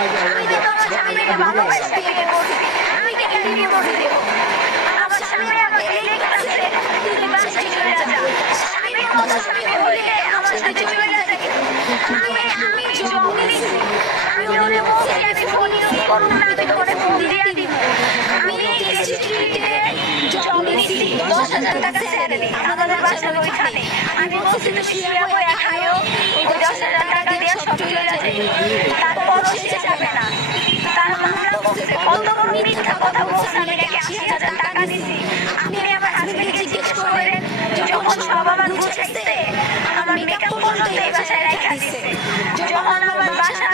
আমি তো আমার স্বামীকে ভালোবাসা থেকে করছি, আমি কেন ডিভোর্স দেব? আমার স্বামী আমাকে এই কাছে তুই বাসায় চলে যা। স্বামীর মতো স্বামী হলে আমার সাথে চলে যাবে। আমি জব নিছি, আমি ওরে বলছি আমি ফোন ইউজ করব না, আমি তোরে ফোন দিয়ে দিব। আমি ইনস্টিটিউটে জব নিছি, 10,000 টাকা স্যালারি, আমাদের বাসার ওইখানে। আমি বলছি তুমি শুয়ে বসে খায়ো, ওই 10,000 টাকা দিয়ে সব চলে যাবে, তারপর সে যাবে না। তার মামলা বলছে কত বড় মিথ্যা কথা বলছে, আমি নাকি 80,000 টাকা দিছি। আপনি আমার হাজবেন্ডকে জিজ্ঞেস করেন, যখন সব আমার গুছাইছে, আমার মেকআপ পর্যন্ত এই বাসায় রেখে দিছে, যখন আমার বাসা